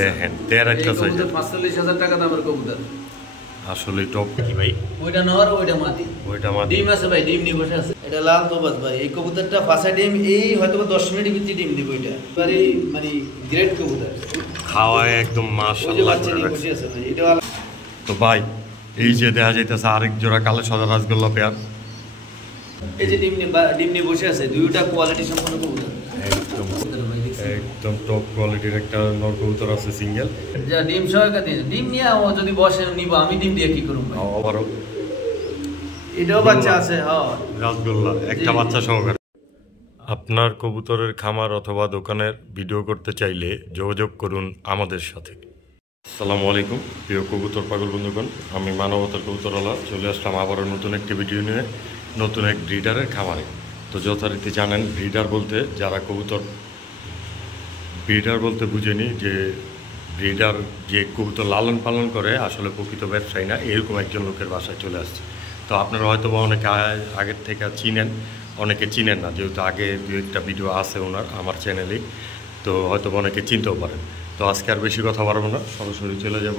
দেখেন তেরাটা সাইজের ৪৫,০০০ টাকা দামের কবুতর আসলে টপ কি ভাই? ওইটা নর ওইটা মাটি। ওইটা মাটি। ডিম আছে ভাই, ডিম নিয়ে বসে আছে। এটা লাল তোবাজ ভাই। এই কবুতরটা ফাঁসা ডিম এই হয়তো ১০ মিনিটের ভিতরে ডিম দিব। এটা এবারে মানে গ্রেট কবুতর, খাওয়ায় একদম মাশাআল্লাহ করে বসে আছে ভাই। এটা তো ভাই এই যে দেখা যাইতেছে আরেক জোড়া কালো সাদা রাজগোল্লা পেয়ার। এই যে ডিম নিয়ে বসে আছে, দুইটা কোয়ালিটি সম্পন্ন কবুতর। একদম টপ কোয়ালিটির একটা নর কবুতর আছে সিঙ্গেল। যা ডিম সহায়তা দিন, ডিম নিয়ে ও যদি বসে নিব, আমি ডিম দিয়ে কি করব ভাই? আবারও এটাও বাচ্চা আছে। হ্যাঁ রাজগোল্লা একটা বাচ্চা সহকারে। আপনার কবুতরের খামার অথবা দোকানের ভিডিও করতে চাইলে যোগাযোগ করুন আমাদের সাথে। আসসালামু আলাইকুম প্রিয় কবুতর পাগল বন্ধুগণ, আমি মানবতার কবুতরওয়ালা চলে আসলাম আবারও নতুন একটি ভিডিও নিয়ে, নতুন এক ব্রিডারের খামারে। তো যথারীতি জানেন ব্রিডার বলতে যারা কবুতর ব্রিডার বলতে বুঝেনি যে ব্রিডার যে কবুতর লালন পালন করে আসলে প্রকৃত ব্যবসায়ী না, এরকম একজন লোকের বাসায় চলে আসছে। তো আপনারা হয়তো বা অনেকে আগের থেকে চিনেন, অনেকে চিনেন না, যেহেতু আগে দু একটা ভিডিও আছে ওনার আমার চ্যানেলেই, তো হয়তো বা অনেকে চিনতেও পারেন। তো আজকে আর বেশি কথা বাড়বো না, সরাসরি চলে যাব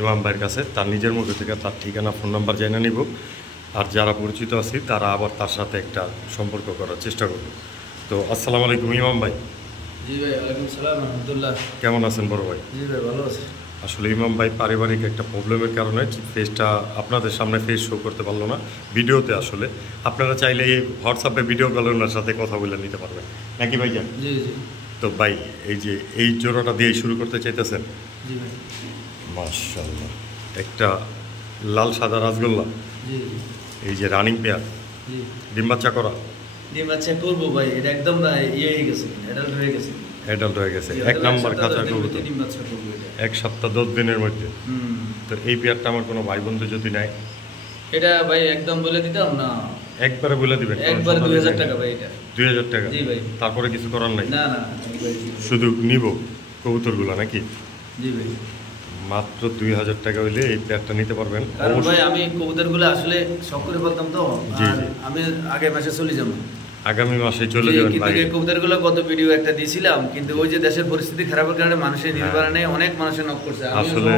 ইমাম ভাইয়ের কাছে। তার নিজের মুখে থেকে তার ঠিকানা ফোন নাম্বার জেনে নিব, আর যারা পরিচিত আছি তারা আবার তার সাথে একটা সম্পর্ক করার চেষ্টা করব। তো আসসালামু আলাইকুম ইমাম ভাই। জি ভাই, ওয়ালাইকুম সালাম রাহমাতুল্লাহ। কেমন আছেন বড় ভাই? জি ভাই ভালো আছি। আসলে ইমাম ভাই পারিবারিক একটা প্রবলেমের কারণে ফেসটা আপনাদের সামনে ফেস শো করতে পারলো না ভিডিওতে। আসলে আপনারা চাইলে এই হোয়াটসঅ্যাপে ভিডিও কলে ওনার সাথে কথা বলে নিতে পারবেন নাকি ভাই? জান জি জি। তো ভাই এই যে এই জোড়াটা দিয়ে শুরু করতে চাইতেছেন? জি ভাই। মাশাআল্লাহ, একটা লাল সাদা রাজগোল্লা। জি জি। এই যে রানিং পেয়ার, জি। ডিম বাচ্চা করা? ডিম বাচ্চা করবো ভাই, এটা একদম না ইয়ে হয়ে গেছে, অ্যাডাল্ট হয়ে গেছে। অ্যাডাল্ট হয়ে গেছে, এক নাম্বার খাঁচার কবুতর। ডিম বাচ্চা করবো এটা 1 সপ্তাহ 10 দিনের মধ্যে। তো এই পেয়ারটা আমার কোনো ভাই বন্ধু যদি নেয়, এটা ভাই একদম বলে দিতাম না, একবারে বলে দিবেন? একবারে ২০০০ টাকা ভাই। এটা ২০০০ টাকা? জি ভাই। তারপরে কিছু করার নাই? না না, শুধু নিব কবুতরগুলো নাকি? জি ভাই। মাত্র ২০০০ টাকা হইলে এই পেয়ারটা নিতে পারবেন। কারণ ভাই আমি কবুতরগুলো আসলে শখ করে বলতাম তো, জি আর জি, আমি আগে মাসে চলে যাবো, আগামী মাসে চলে যাবেন ভাই। কিন্তু কবুতরগুলো গত ভিডিও একটা দিয়েছিলাম, কিন্তু ওই যে দেশের পরিস্থিতি খারাপের কারণে মানুষের নির্ভর নেই, অনেক মানুষের নক করছে, আসলে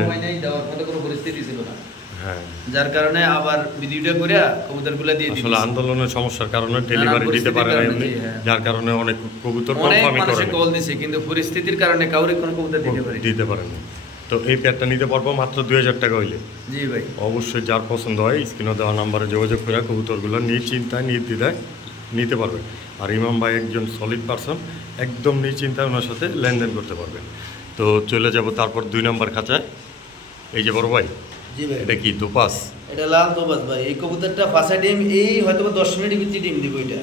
দেওয়ার মতো কোনো পরিস্থিতি ছিল না। হ্যাঁ, যার কারণে আবার ভিডিওটা করে কবুতরগুলো দিয়ে দিয়েছি। আসলে আন্দোলনের সমস্যার কারণে ডেলিভারি দিতে পারে না এমনি, যার কারণে অনেক কবুতর কনফার্মই করে না। কল দিছে, কিন্তু পরিস্থিতির কারণে কাউরে কোনো কবুতর দিতে পারে না। তো এই পেয়ারটা নিতে পারবো মাত্র ২০০০ টাকা হইলে। জি ভাই। অবশ্যই যার পছন্দ হয় স্ক্রিনে দেওয়া নাম্বারে যোগাযোগ করে কবুতরগুলো নিশ্চিন্তায় নির্দ্বিধায় নিতে পারবেন। আর ইমাম ভাই একজন সলিড পারসন, একদম নিশ্চিন্তায় ওনার সাথে লেনদেন করতে পারবেন। তো চলে যাব তারপর ২ নম্বর খাঁচায়। এই যে বড় ভাই, জি ভাই, এটা কি দোপাস? এটা লাল দোপাস ভাই। এই কবুতরটা ফাঁসা ডিম এই হয়তো ১০ মিনিটের ভিতরে ডিম দিব। এটা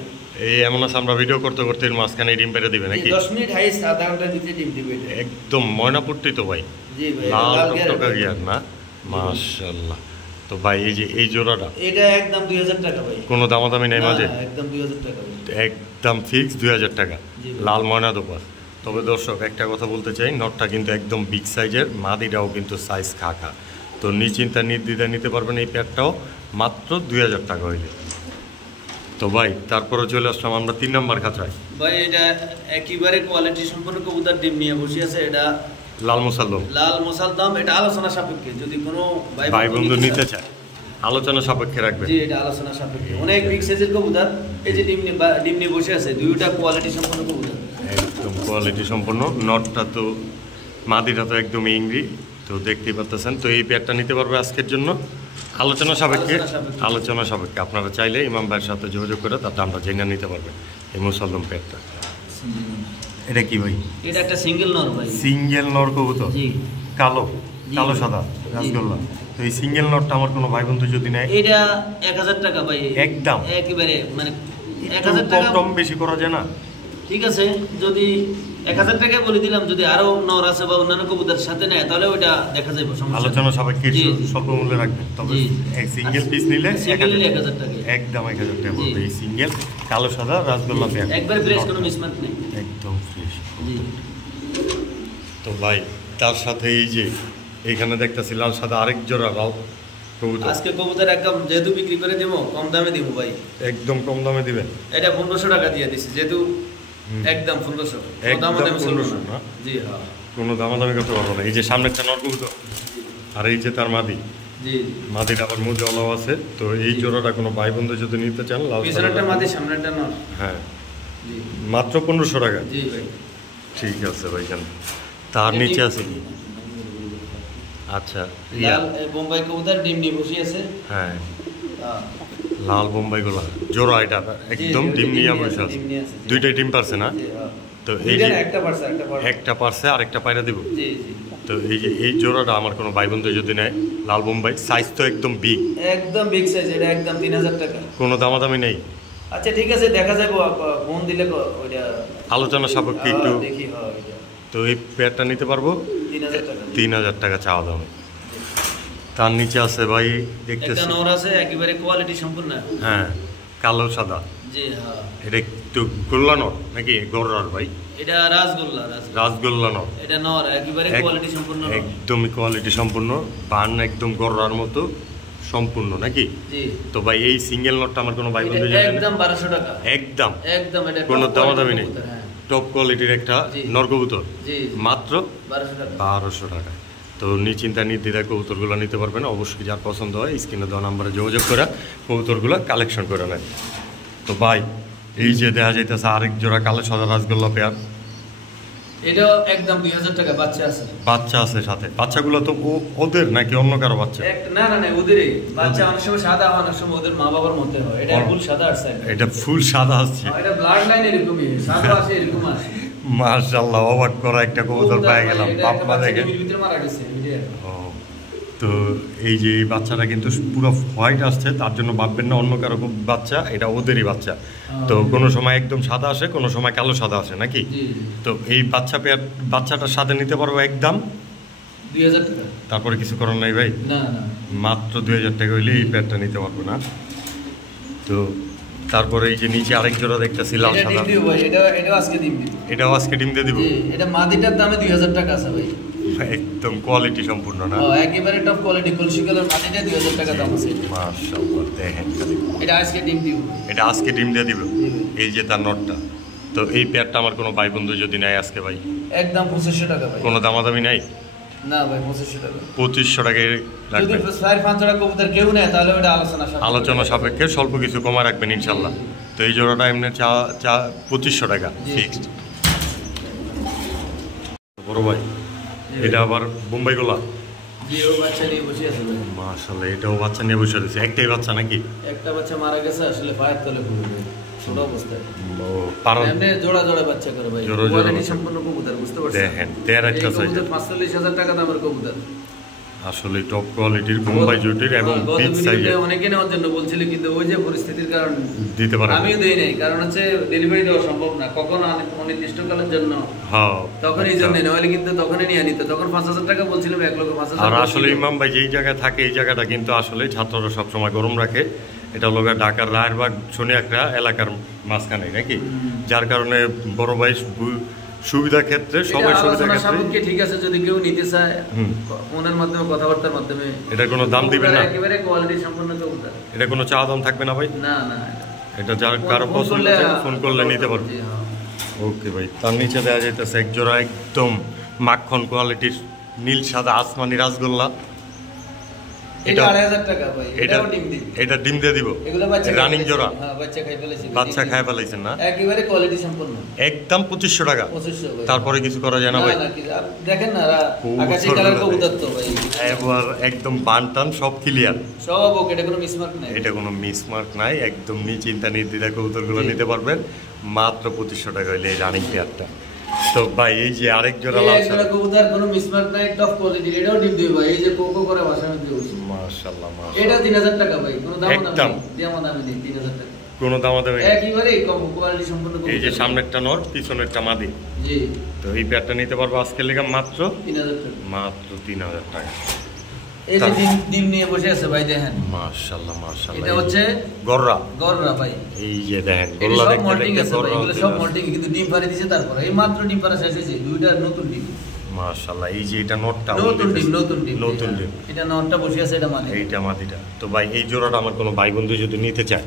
এই এমন আছে আমরা ভিডিও করতে করতে এর মাঝখানে ডিম পেড়ে দিবে নাকি? ১০ মিনিট হাইস্ট আধা ঘন্টার ভিতরে ডিম দিব। এটা একদম ময়নাপট্টি তো ভাই? জি ভাই, লাল টকটকা গিয়ার না? মাশাআল্লাহ। তো ভাই এই যে এই জোড়াটা, এটা একদম ২০০০ টাকা ভাই। কোনো দামাদামি নেই মাঝে? একদম ২০০০ টাকা ভাই, একদম ফিক্স ২০০০ টাকা, লাল ময়না দোপাস। তবে দর্শক একটা কথা বলতে চাই, নটটা কিন্তু একদম বিগ সাইজের, মাদিটাও কিন্তু সাইজ খাখা। তো নিশ্চিন্তা নির্দ্বিধায় নিতে পারবেন এই প্যাডটাও মাত্র ২০০০ টাকা হইলে। তো ভাই তারপরে চলে আসলাম আমরা ৩ নম্বর খাঁচায়। ভাই এটা একেবারে কোয়ালিটি সম্পন্ন কবুতর ডিম নিয়ে বসে আছে। এটা লাল মুসাল্লম, লাল মুসালদম। এটা আলোচনা সাপেক্ষে, যদি কোনো ভাই বন্ধু নিতে চায় আলোচনা সাপেক্ষে রাখবেন। জি, এটা আলোচনা সাপেক্ষে। অনেক বিগ সাইজের কবুতর। এই যে ডিম নিয়ে বসে আছে, দুইটা কোয়ালিটি সম্পন্ন কবুতর, একদম কোয়ালিটি সম্পন্ন। নটটা তো মাদিটা তো একদম ইংরি, তো দেখতেই পাচ্ছেন। তো এই পেয়ারটা নিতে পারবে আজকের জন্য আলোচনা সাপেক্ষে। আলোচনা সাপেক্ষে আপনারা চাইলে ইমাম ভাইয়ের সাথে যোগাযোগ করে তার দামটা জেনে নিতে পারবেন এই মুসাল্লম পেয়ারটা। এটা কি ভাই? এটা একটা সিঙ্গেল নর ভাই। সিঙ্গেল নর কবুতর? জি। কালো কালো সাদা রাজগোল্লা। তো এই সিঙ্গেল নরটা আমার কোনো ভাই বন্ধু যদি নেয়, এটা ১০০০ টাকা ভাই। একদম একেবারে মানে ১০০০ টাকা কম বেশি করা যায় না? ঠিক আছে, যদি ১০০০ টাকা বলে দিলাম, যদি আরো নর আছে বা অন্যান্য কবুতর সাথে নেয় তাহলে ওইটা দেখা যাবে। আলোচনা সাপেক্ষে স্বল্প মূল্যে রাখবেন। তবে এক সিঙ্গেল পিস নিলে ১০০০ টাকা, একদম ১০০০ টাকা পড়বে এই সিঙ্গেল কালো সাদা রাজগোল্লা পেয়ার। একবার ফ্রেশ, কোনো মিসমার্ক নেই, একদম ফ্রেশ। জি। তো ভাই তার সাথে এই যে এখানে দেখতেছি লাল সাদা আরেক জোড়া লাল কবুতর। আজকে কবুতর একদম যেহেতু বিক্রি করে দেবো, কম দামে দিব ভাই। একদম কম দামে দিবেন? এটা ১৫০০ টাকা দিয়ে দিছি, যেহেতু একদম ১৫০০। একদম ১৫০০ না? জি হ্যাঁ। কোনো দামাদামি করতে পারবো না। এই যে সামনেরটা নর কবুতর আর এই যে তার মাদি, জি মাদিটা আবার মুজে অলাও আছে। তো এই জোড়াটা কোনো ভাই বন্ধু যদি নিতে চান, লাল পিছনেরটা মাদি সামনেরটা নর। হ্যাঁ, জি মাত্র 1500 টাকা। জি ভাই ঠিক আছে ভাইজান। তার নিচে আছে কি? আচ্ছা, লাল বোম্বাই কবুতর ডিম নিয়ে বসে আছে। হ্যাঁ, হ্যাঁ। লাল বোম্বাই গোলা জোড়া, এটা একদম ডিম নিয়ে বসে আছে। দুইটাই ডিম পারছে না? তো এই যে একটা পারছে আর একটা পায়রা দিব। জি জি। তো এই যে এই জোড়াটা আমার কোনো ভাই বন্ধু যদি নেয়, লাল বোম্বাই সাইজ তো একদম বিগ, একদম বিগ সাইজ, এটা একদম 3000 টাকা। কোনো দামাদামি নেই। আচ্ছা ঠিক আছে, দেখা যাবে ফোন দিলে ওইটা আলোচনা সাপেক্ষে একটু দেখি। হ্যাঁ ওইটা তো এই পেয়ারটা নিতে পারবো 3000 টাকা। 3000 টাকা চাওয়া দামে। তার নিচে আছে ভাই, একটা দেখতেছি। নর আছে একেবারে কোয়ালিটি সম্পূর্ণ। হ্যাঁ, কালো সাদা। জি হ্যাঁ। এটা একটু গোল্লা নর নাকি গররার ভাই? এটা রাসগোল্লা। রাসগোল্লা নর। এটা নর একেবারে কোয়ালিটি সম্পূর্ণ নর। একদমই কোয়ালিটি সম্পূর্ণ, বান একদম গররার মতো সম্পূর্ণ নাকি? জি। তো ভাই এই সিঙ্গেল নটটা আমার কোনো ভাই বন্ধু একদম 1200 টাকা। একদম একদম এটা কোনো দামাদামি নেই। হ্যাঁ, টপ কোয়ালিটির একটা নর কবুতর, জি মাত্র 1200 টাকা। 1200 টাকা। তো নিশ্চিন্তা নির্দ্বিধায় কবুতরগুলো নিতে পারবেন। অবশ্যই যার পছন্দ হয় স্ক্রিনে দেওয়া নাম্বারে যোগাযোগ করে কবুতরগুলো কালেকশন করে নেন। তো ভাই এই যে দেখা যাইতেছে আরেক জোড়া কালো সাদা রাসগোল্লা পেয়ার, এটাও একদম 2000 টাকা। বাচ্চা আছে, বাচ্চা আছে সাথে। বাচ্চাগুলো তো ওদের নাকি অন্য কারো বাচ্চা? না না না, ওদেরই বাচ্চা। অনেক সময় সাদা, অনেক সময় ওদের মা বাবার মধ্যে হয়। এটা ফুল সাদা আসছে। এটা ফুল সাদা আসছে। এটা ব্লাড লাইন এরকমই, সাদা আসে এরকম আসে। মাশাআল্লাহ, অবাক করা একটা কবুতর পেয়ে গেলাম। বাপ্পা দেখে মারা গেছে। তো এই যে এই বাচ্চাটা কিন্তু পুরো হোয়াইট আসছে, তার জন্য ভাববেন না অন্য কারো বাচ্চা, এটা ওদেরই বাচ্চা। তো কোনো সময় একদম সাদা আসে, কোনো সময় কালো সাদা আসে নাকি? তো এই বাচ্চাটার সাথে নিতে পারবো একদম 2000 টাকা। তারপরে কিছু করার নাই ভাই? না না, মাত্র 2000 টাকা হইলে এই পেয়ারটা নিতে পারবো না। তো তারপরে এই যে নিচে আরেক জোড়া দেখতেছি লাল সাদা, এটাও আজকে ডিম দিব। এটাও আজকে ডিম দিয়ে দিব। এটা মাদিটার দামে 2000 টাকা আছে ভাই। একদম কোয়ালিটি সম্পূর্ণ না? একেবারে টপ কোয়ালিটি কলসি কালার মাদিটা 2000 টাকা দাম আছে। মাশাআল্লাহ, দেখেন খালি। এটা আজকে ডিম দিব। এটা আজকে ডিম দিয়ে দিব। এই যে তার নটটা। তো এই পেয়ারটা আমার কোনো ভাই বন্ধু যদি নেয় আজকে ভাই, একদম 2500 টাকা ভাই। কোনো দামাদামি নাই? না ভাই, 2500 টাকা। 2500 টাকায় যদি রাখবেন। 4-5 জোড়া কবুতর কেউ নেয় তাহলে ওটা আলোচনা সাপেক্ষে স্বল্প কিছু কমা রাখবেন ইনশাল্লাহ। তো এই জোড়াটা এমনি 2500 টাকা ফিক্সড। বড় ভাই, এটা আবার বোম্বাই গোলা। জি, ও বাচ্চা নিয়ে বসে আছে ভাই। মাশাআল্লাহ, এটাও বাচ্চা নিয়ে বসে রয়েছে। একটাই বাচ্চা নাকি? একটা বাচ্চা মারা গেছে আসলে, পায়ের তলে পড়ে গেছে ছোট অবস্থায়। এমনি জোড়া জোড়া বাচ্চা করে ভাই। কোয়ালিটি সম্পূর্ণ কবুতর, বুঝতে পারছেন? দেখেন তের একটা সাইজ। 45,000 টাকা দামের কবুতর। আসলে টপ কোয়ালিটির বোম্বাই জুটির এবং বিগ সাইজের। অনেকে নেওয়ার জন্য বলছিল, কিন্তু ওই যে পরিস্থিতির কারণে দিতে পারে। আমিও দেই নাই, কারণ হচ্ছে ডেলিভারি দেওয়া সম্ভব না। কখন অনির্দিষ্টকালের জন্য, হ্যাঁ তখন এই জন্য নইলে কিন্তু তখনই নিয়ে নিত। তখন 5,000 টাকা বলছিলাম, 1,05,000। আর আসলে ইমাম ভাই যেই জায়গায় থাকে এই জায়গাটা কিন্তু আসলে ছাত্ররা সবসময় গরম রাখে। এটা হলো ঢাকার রায়েরবাগ সোনিয়াকড়া এলাকার মাঝখানে নাকি? যার কারণে বড় ভাই সুবিধা ক্ষেত্রে সবাই সুবিধা ক্ষেত্রে ঠিক আছে। যদি কেউ নিতে চায় ফোনের মাধ্যমে, কথাবার্তার মাধ্যমে, এটা কোনো দাম দিবে না? একেবারে কোয়ালিটি সম্পন্ন কবুতর। এটা কোনো চাওয়া দাম থাকবে না ভাই? না না, এটা যার কারো পছন্দ ফোন করলে নিতে পারবে। ওকে ভাই। তার নিচে দেওয়া যাইতেছে এক জোড়া একদম মাখন কোয়ালিটির নীল সাদা আসমানি রাসগোল্লা। এটা 2,500 টাকা ভাই। এটাও ডিম দিব। এটা ডিম দিয়ে দিব। এগুলো বাচ্চা রানিং জোড়া। হ্যাঁ, বাচ্চা খাই ফেলেছে। বাচ্চা খাই ফেলাইছেন না? একেবারে কোয়ালিটি সম্পন্ন। একদম 2500 টাকা। 2500 ভাই। তারপরে কিছু করা যায় না ভাই? না না, দেখেন না, আকাশী কালার কবুতর তো ভাই। এবার একদম বানটান সব ক্লিয়ার। সব ওকে, এটা কোনো মিসমার্ক নাই। এটা কোনো মিসমার্ক নাই, একদম নিশ্চিন্তা নির্দ্বিধায় কবুতরগুলো নিতে পারবেন মাত্র 2500 টাকা হইলে এই রানিং পেয়ারটা। তো ভাই এই যে আরেক জোড়া লাল সাদা কবুতর, কোনো মিসমার্ক নাই, টপ কোয়ালিটির। এটাও ডিম দিবে ভাই। এই যে কোকো করে বাসায় দিয়েছে। মাশাআল্লাহ এটা 3000 টাকা ভাই। কোনো দাম একদম নেই। 3000 টাকা কোনো দামাদামি নেই। একেবারে কম কোয়ালিটি সম্পন্ন কবুতর। এই যে সামনেরটা নর, পিছনেরটা মাদি। জি। তো এই পেয়ারটা নিতে পারবো আজকে লেগে মাত্র 3000 টাকা। মাত্র 3000 টাকা। এই যে ডিম নিয়ে বসে আছে ভাই, দেখেন। মাশাআল্লাহ মাশাআল্লাহ। এটা হচ্ছে গররা ভাই। এই যে দেখেন গররা দেখতে দেখতে গররা। এগুলো সব মল্টিং, কিন্তু ডিম পাড়ে দিয়েছে তারপরে। এই মাত্র ডিম পাড়া শেষ হয়েছে। দুইটা নতুন ডিম। মাশাআল্লাহ। এই যে এটা নটটা নতুন ডিম। নতুন ডিম। এটা নটটা বসে আছে, এটা মানে এইটা মাদিটা। তো ভাই এই জোড়াটা আমার কোনো ভাই বন্ধু যদি নিতে চায়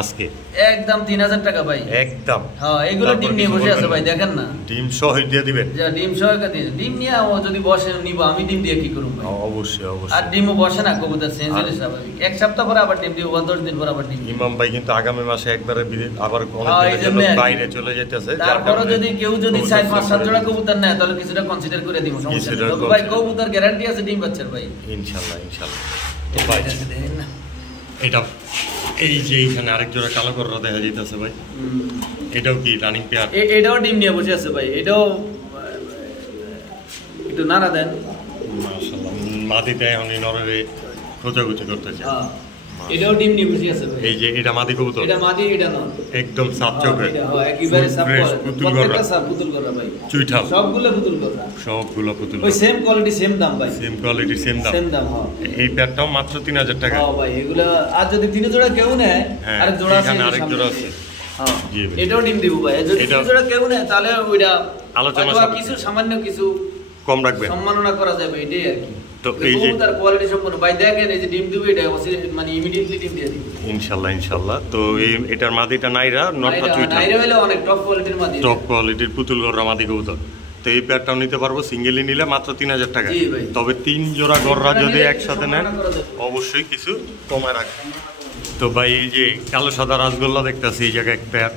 আজকে একদম 3000 টাকা ভাই একদম। হ্যাঁ এগুলো ডিম নিয়ে বসে আছে ভাই, দেখেন না ডিম সহ দিয়ে দিবেন। যা ডিম সহ ডিম নিয়ে ও যদি বসে নিব, আমি ডিম দিয়ে কি করব ভাই? অবশ্যই আর অবশ্যই। ডিমও বসে না, কবুতর চেঞ্জ হলে স্বাভাবিক। এক সপ্তাহ পরে আবার ডিম দিব, 10 দিন পর আবার ডিম দিব। ইমাম ভাই কিন্তু আগামী মাসে একবারে আবার অনেক হ্যাঁ, এই দিনের জন্য জন্য আর কি। বাইরে চলে যেতেছে। তারপরে যদি কেউ যদি 4-5-7 জোড়া কবুতর নেয় তাহলে কিছুটা কনসিডার করে দিব, সমস্যা কিছুটা নেই। তবে ভাই কবুতর গ্যারান্টি আছে ডিম বাচ্চার ভাই, ইনশাআল্লাহ ইনশাআল্লাহ। তো ভাই দেখেন না এটা এই যে এইখানে আরেক জোড়া কালো কররা দেখা যাইতেছে ভাই, এটাও কি রানিং পেয়ার? এটাও ডিম নিয়ে বসে আছে ভাই, এটাও একটু নাড়া দেন। মাশাআল্লাহ, মাটিতে উনি নররে খোঁজাখুঁজি করতেছে। এটাও ডিম নিয়ে বসে আছে ভাই। এই যে এটা মাদি কবুতর, এটা মাদি, এটা নর, একদম সাপ চোখে, এটা হয় একেবারে সাপ করে, পুতুল প্রত্যেকটা গড়া, সাপ পুতুল গড়া ভাই, চুইঠাল সবগুলো পুতুল গড়া, সবগুলো পুতুল ওই সেম কোয়ালিটি সেম দাম ভাই, সেম কোয়ালিটি সেম দাম। সেম দাম। হ্যাঁ এই পেয়ারটাও মাত্র 3000 টাকা। হ্যাঁ ভাই এগুলা, আর যদি 3 জোড়া কেউ নেয়, হ্যাঁ, আরেক জোড়া আছে, এখানে আরেক জোড়া আছে। হ্যাঁ জি ভাই। এটাও ডিম দিব ভাই, যদি 3 জোড়া কেউ নেয় তাহলে ওইটা আলোচনা হয়তোবা সাপেক্ষে। কিছু সামান্য কিছু কম রাখবেন। সম্মাননা করা যাবে, এটাই আর কি। তো এই যে তার কোয়ালিটি সম্পূর্ণ ভাই, দেখেন এই যে ডিম দিবে, এটা মানে ইমিডিয়েটলি ডিম দিয়ে দিবে ইনশাআল্লাহ ইনশাআল্লাহ। তো এই এটার মাদিটা নাইরা, নটটা চুইঠাল, নাইরা হলে অনেক টপ কোয়ালিটির মাদি, টপ কোয়ালিটির পুতুল গড়রা মাদি কবুতর। তো এই পেয়ারটাও নিতে পারবো, সিঙ্গেলি নিলে মাত্র 3000 টাকা। জি ভাই। তবে 3 জোড়া গড়রা যদি নিলে একসাথে নেন সম্মাননা করা যাবে। অবশ্যই কিছু কমায় রাখবেন। তো ভাই এই যে কালো সাদা রাসগোল্লা দেখতেছি, এই জায়গায় এক পেয়ার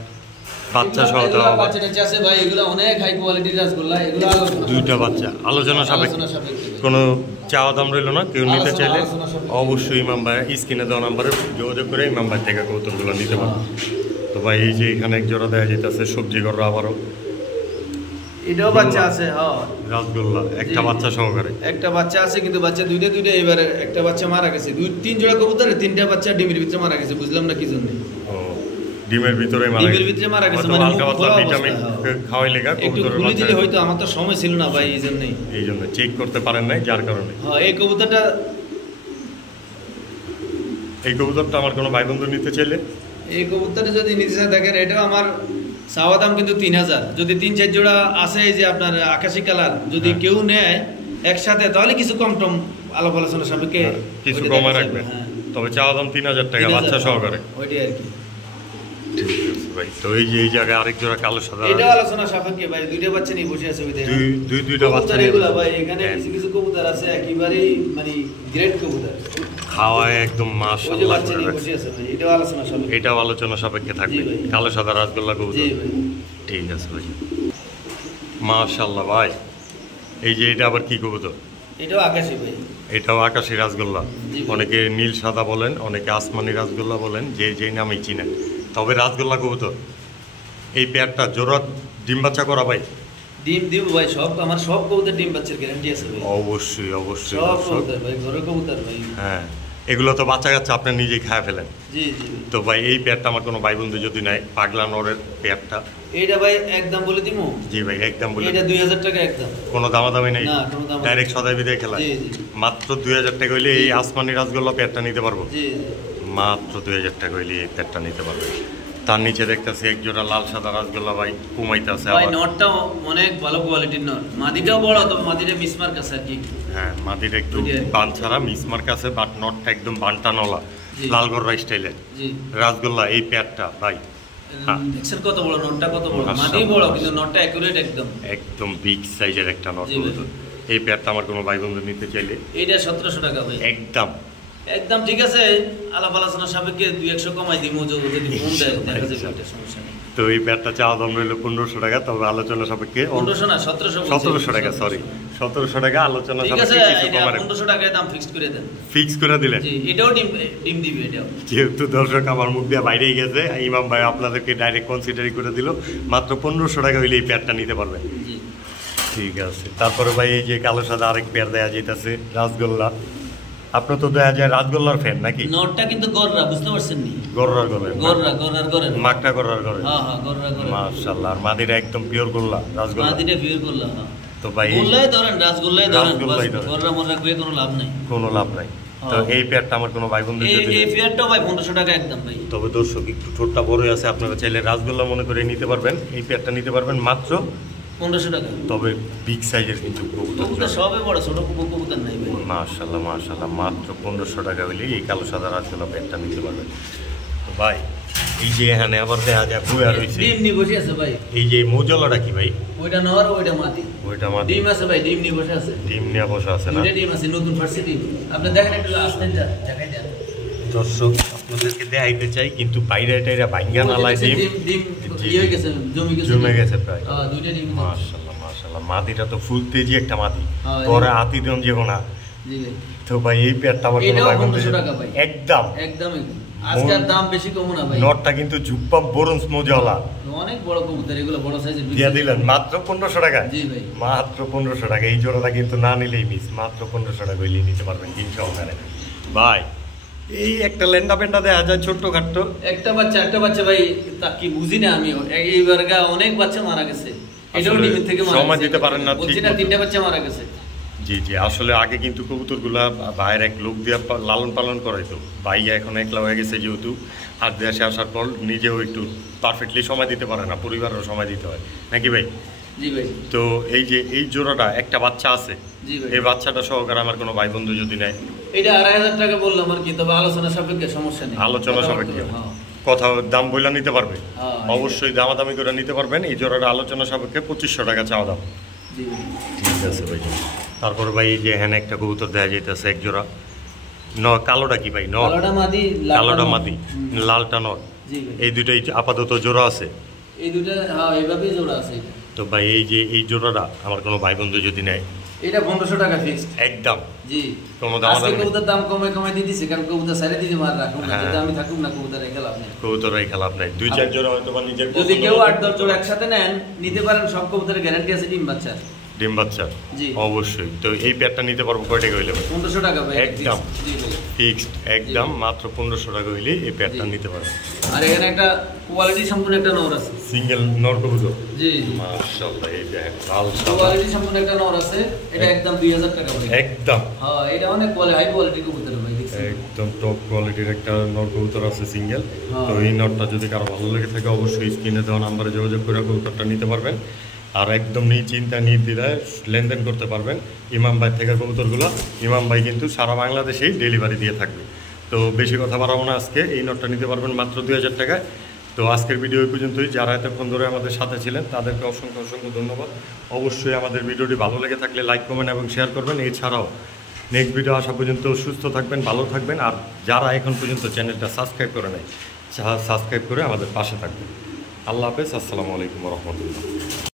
বাচ্চা সহ এগুলো দেওয়া হবে। বাচ্চা আছে ভাই, এগুলো অনেক হাই কোয়ালিটির রাসগোল্লা, এগুলো আলোচনা দুইটা বাচ্চা, আলোচনা সাপেক্ষে, আলোচনা সাপেক্ষে ভাই। কোনো চাওয়া দাম রইল না। কেউ নিতে আলোচনা- চাইলে আলোচনা সাপেক্ষে। অবশ্যই ইমাম ভাই স্ক্রিনে দেওয়া নাম্বারে যোগাযোগ করে ইমাম ভাই থেকে কৌতুকগুলো নিতে পারবে। তো ভাই এই যে এখানে এক জোড়া দেখা যেতেছে সবজি গড়রা, আবারও এটাও বাচ্চা আছে। হ্যাঁ রাসগোল্লা একটা জি। বাচ্চা সহকারে। একটা বাচ্চা আছে, কিন্তু বাচ্চা দুইটা এবারে একটা বাচ্চা মারা গেছে, 2-3 জোড়া কবুতরে 3টা বাচ্চা ডিমের ভিতরে মারা গেছে, বুঝলাম না কি জন্য। ও ডিমের ভিতরে মারা ডিমের গেছে। ভিতরে মারা গেছে, হয়তো মানে হালকা মুখ পাতলা খোলা ভিটামিন অবস্থা, হ্যাঁ। খাওয়াই লেগা একটু কবুতরের খুলে দিলে বাচ্চা, হয়তো, আমার তো সময় ছিল না ভাই, এই জন্যই। এই জন্য চেক করতে পারেন নাই, যার কারণে। হ্যাঁ এই কবুতরটা আমার কোনো ভাই বন্ধু নিতে চাইলে এই কবুতরটা যদি নিতে চায়, দেখেন এটাও আমার চাওয়া দাম কিন্তু 3000। যদি 3-4 জোড়া আছে, এই যে আপনার আকাশি কালার, যদি হ্যাঁ। কেউ নেয় একসাথে তাহলে কিছু কম টম আলাপ আলোচনা সাপেক্ষে কিছু ওইটা কমায় দেখা রাখবেন। যাবে, হ্যাঁ। তবে চাওয়া দাম 3000 টাকা 3000 বাচ্চা সহকারে। ওইটাই আর কি। ঠিক আছে ভাই। তো এই যে এই জায়গায় আরেক জোড়া কালো সাদা, এটাও আলোচনা সাপেক্ষে ভাই, দুইটা বাচ্চা নিয়ে বসে আছে ওই দেখেন। দুইটা বাচ্চা কবুতর নিয়ে এগুলা বসে। ভাই, এখানে হ্যাঁ। কিছু কিছু কবুতর আছে একেবারেই মানে গ্রেট কবুতর, খাওয়ায় একদম ওই যে মাশাআল্লাহ বাচ্চা করে নিয়ে রাখছে। বসে আছে ভাই, এটাও আলোচনা সাপেক্ষে। এটাও আলোচনা সাপেক্ষে থাকবে। জি ভাই। কালো সাদা রাসগোল্লা জি কবুতর। ভাই। ঠিক আছে ভাই, মাশাআল্লাহ ভাই। এই যে এটা আবার কি কবুতর? এটাও আকাশি ভাই। এটাও আকাশি রাসগোল্লা। জি ভাই। অনেকে নীল সাদা বলেন, অনেকে আসমানি রাসগোল্লা বলেন, যে যেই নামেই চিনেন। তবে রাসগোল্লা কবুতর এই পেয়ারটা জোড়া ডিম বাচ্চা করা ভাই? ডিম দিব ভাই, সব আমার সব কবুতর ডিম বাচ্চার গ্যারান্টি আছে ভাই, অবশ্যই অবশ্যই সব দর্শক। কবুতর ভাই, ঘরের কবুতর ভাই। হ্যাঁ, এগুলো তো বাচ্চা কাচ্চা আপনি নিজেই খায় ফেলেন। জি জি। তো ভাই এই পেয়ারটা আমার কোনো ভাই বন্ধু যদি নেয়, পাগলা নরের পেয়ারটা, এইটা ভাই একদম বলে দিমু, জি ভাই একদম বলে এটা 2000 টাকা একদম। কোনো দামাদামি নেই, না, কোনো দামাদামি ডাইরেক্ট নেই। সদাই বিদায় খেলা। জি জি। মাত্র 2000 টাকা হইলে এই আসমানি রাসগোল্লা পেয়ারটা নিতে পারবো। জি জি। মাত্র 2000 টাকা হইলে এই পেয়ারটা নিতে পারবে। তার নিচে দেখতেছি এক জোড়া লাল সাদা রাসগোল্লা ভাই কুমাইতেছে ভাই আবার। নটটাও অনেক ভালো কোয়ালিটির নট, মাদিটাও বড়, তবে মাদিটা মিসমার্ক আছে আর কি। হ্যাঁ, মাটির একটু ওইটাই। বান ছাড়া মিসমার্ক আছে, বাট নটটা একদম বানটানলা, জি। লালগড় স্টাইলে জি। রাসগোল্লা এই পেয়ারটা ভাই। হ্যাঁ। দেখছেন কত বড় নটটা, কত বড়, মাশাআল্লাহ, মাদি বড় কিন্তু মাশাআল্লাহ। নটটা অ্যাকুরেট একদম। একদম বিগ সাইজের একটা নট জি ভাই। কবুতর। এই পেয়ারটা আমার কোনো ভাই বন্ধু নিতে চাইলে এইটা 1700 টাকা ভাই, একদম একদম ঠিক আছে। আলাপ আলোচনা সাপেক্ষে 200 কমাই দিমু, যদি ফোন দেয় দেখা যাবে, এটা সমস্যা নেই। তো এই পেয়ারটা চাওয়া দাম রইল 1500 টাকা, তবে আলোচনা সাপেক্ষে 1500 না 1700 বলছি। 1700 টাকা, সরি 1700 টাকা আলোচনা ঠিক আছে, সাপেক্ষে কিছু এটা কমার 1500 টাকায় দাম ফিক্সড করে দেন। ফিক্স করে দিলেন। জি, এটাও ডিম দিবে এটাও। যেহেতু দর্শক আমার মুখ দিয়ে বাইরেই গেছে, ইমাম ভাই আপনাদেরকে ডাইরেক্ট কনসিডারই করে দিল, মাত্র 1500 টাকা হইলে এই পেয়ারটা নিতে পারবেন। জি। ঠিক আছে। তারপরে ভাই এই যে কালো সাদা আরেক পেয়ার দেয়া যেতেছে রাসগোল্লা। আপনার তো দেখা যায় রাসগোল্লার ফ্যান নাকি? নটটা কিন্তু গররা, বুঝতে পারছেন নি? গররার গলে গররার গরে। মাকটা গররার গলে। হ্যাঁ হ্যাঁ, গররা গরে। মাশাআল্লাহ। আর মাদিরা একদম পিওর গোল্লা রাসগোল্লা। মাদিটা ফিউর করলা। হ্যাঁ। তো ভাই গোল্লাই ধরেন, রাসগোল্লাই ধরেন, রাসগোল্লাই ধরেন। গররা মররা কয়ে কোনো লাভ নাই। কোনো লাভ নাই। তো হ্যাঁ। এই পেয়ারটা আমার কোনো ভাই বন্ধু এই যদি এই ফিয়ারটাও ভাই 1500 টাকা একদম ভাই। তবে দর্শক একটু ঠোঁটটা বড়ই আছে, আপনারা চাইলে রাসগোল্লা মনে করে নিতে পারবেন। এই পেয়ারটা নিতে পারবেন মাত্র 1500 টাকা। তবে বিগ সাইজের কিন্তু কবুতর সবে বড়, ছোট কবুতর নাই ভাই। মাশাআল্লাহ মাশাআল্লাহ। মাত্র 1500 টাকা হইলে এই কালো সাদা রাসগোল্লা পেয়ারটা নিতে পারবেন। তো ভাই এই যে এখানে আবার দেখা যায় বইয়া রয়েছে। ডিম নিয়ে বসে আছে ভাই। এই যে মৌজলাটা কি ভাই? ওইটা নর, ওইটা মাটি। ওইটা মাটি। ডিম আছে ভাই, ডিম নিয়ে বসে আছে। ডিম নিয়ে বসে আছে না? দুইটা ডিম আছে, নতুন ফার্সি ডিম। আপনি দেখেন একটু আসতেন, দেখাই দেন। দর্শক আপনাদেরকে দেখাইতে চাই, কিন্তু বাইরে টাইরা ভাঙ্গা নালায় ডিম ডিম হয়ে গেছে, জমে গেছে প্রায়। দুইটা ডিম। মাশাআল্লাহ মাশাআল্লাহ, মাটিটা তো ফুল তেজি একটা মাটি। হ্যাঁ, পরে আতি দেন যাবো না। জি ভাই। তো ভাই এই পেয়ারটা আমার কোনো ভাই বন্ধু 1500 টাকা ভাই। একদম একদম আজকের দাম বেশি কম না ভাই। নটটা কিন্তু জুপ্পাম বরঞ্চ মজালা, অনেক বড় কবুতর, এগুলো বড় সাইজের। দিয়া দিলেন মাত্র 1500 টাকা। জি ভাই, মাত্র 1500 টাকা। এই জোড়াটা কিন্তু না নিলেই মিস। মাত্র 1500 টাকা হইলেই নিতে পারবেন ডিম সহকারে। ভাই এই একটা লেন্ডা পেন্ডা দেখা যায় ছোট্ট খাট্ট একটা বাচ্চা ভাই, তা কি বুঝি না আমি। এইবার অনেক বাচ্চা মারা গেছে, এটাও ডিমের থেকে মারা গেছে। সময় দিতে পারেন না, বলছি না, 3টা বাচ্চা মারা গেছে। জি জি, আসলে আগে কিন্তু কবুতরগুলা ভাইয়ের এক লোক দিয়ে লালন পালন করাইতো। ভাইয়া এখন একলা হয়ে গেছে, যেহেতু হাত দেশে আসার পর নিজেও একটু পারফেক্টলি সময় দিতে পারে না, পরিবারেরও সময় দিতে হয় নাকি ভাই? জি ভাই। তো এই যে এই জোড়াটা একটা বাচ্চা আছে, জি ভাই। এই বাচ্চাটা সহকারে আমার কোনো ভাই বন্ধু যদি নেয়, এটা 2500 টাকা বললাম আর কি, তবে আলোচনা সাপেক্ষে, সমস্যা নেই। আলোচনা সাপেক্ষে কথা দাম বইলা নিতে পারবে। হ্যাঁ, অবশ্যই দামাদামি করে নিতে পারবেন। এই জোড়াটা আলোচনা সাপেক্ষে 2500 টাকা চাওয়া দাম। জি ভাই। ঠিক আছে ভাই। তারপর ভাই এই যে এখানে একটা কবুতর দেখা যাইতেছে এক জোড়া। কালোটা কি ভাই? নর। কালোটা মাদি, কালোটা মাদি, লালটা নর। জি ভাই। এই দুইটাই আপাতত জোড়া আছে। এই দুটো এইভাবেই জোড়া আছে। তো ভাই এই যে এই জোড়াটা আমার কোনো ভাই বন্ধু যদি নেয়, এটা 1500 টাকা ফিক্সড একদম। জি। কোনো দাম আজকে কবুতর দাম কমে দিয়ে দিছে, কারণ কবুতর সাইডে দিতে মার রাখুন না, হ্যাঁ। যদি আমি থাকুম না কবুতর রেখে লাভ নেই। কবুতর রেখে লাভ নাই। 2-4 জোড়া হয়তো বা নিজের যদি পছন্দ কেউ মতো 8-10 জোড়া একসাথে নেন, নিতে পারেন। সব কবুতরের গ্যারান্টি আছে ডিম বাচ্চা। ডিম বাচ্চা জি অবশ্যই। তো এই পেয়ারটা নিতে পারবো কয় টাকা হইলে? 1500 টাকা ভাই একদম জি ভাই, ফিক্সড, একদম মাত্র 1500 টাকা হইলে এই পেয়ারটা নিতে পারবে। আর এখানে একটা কোয়ালিটি সম্পূর্ণ একটা নর আছে। সিঙ্গেল নর কবুতর। জি মাশাআল্লাহ, এই যে লাল সাদা কোয়ালিটি সম্পূর্ণ একটা নর আছে। এটা একদম 2000 টাকা ভাই। একদম। হ্যাঁ, এটা অনেক হাই কোয়ালিটি কবুতর ভাই, দেখছেন? একদম টপ কোয়ালিটির একটা নর কবুতর আছে সিঙ্গেল। হ্যাঁ। তো এই নরটা যদি কারো ভালো লেগে থাকে, অবশ্যই স্ক্রিনে দেওয়া নাম্বারে যোগাযোগ করে কবুতরটা নিতে পারবেন। আর একদম নিশ্চিন্তা নির্দ্বিধায় লেনদেন করতে পারবেন ইমাম ভাই থেকে কবুতরগুলো। ইমাম ভাই কিন্তু সারা বাংলাদেশেই ডেলিভারি দিয়ে থাকবে। তো বেশি কথা বাড়াবো না, আজকে এই নটটা নিতে পারবেন মাত্র 2000 টাকায়। তো আজকের ভিডিও এই পর্যন্তই। যারা এতক্ষণ ধরে আমাদের সাথে ছিলেন তাদেরকে অসংখ্য অসংখ্য ধন্যবাদ। অবশ্যই আমাদের ভিডিওটি ভালো লেগে থাকলে লাইক, কমেন্ট এবং শেয়ার করবেন। এছাড়াও নেক্সট ভিডিও আসা পর্যন্ত সুস্থ থাকবেন, ভালো থাকবেন। আর যারা এখন পর্যন্ত চ্যানেলটা সাবস্ক্রাইব করে নেয়, সাবস্ক্রাইব করে আমাদের পাশে থাকবেন। আল্লাহ হাফেজ, আসসালামু আলাইকুম রহমতুল্লাহ।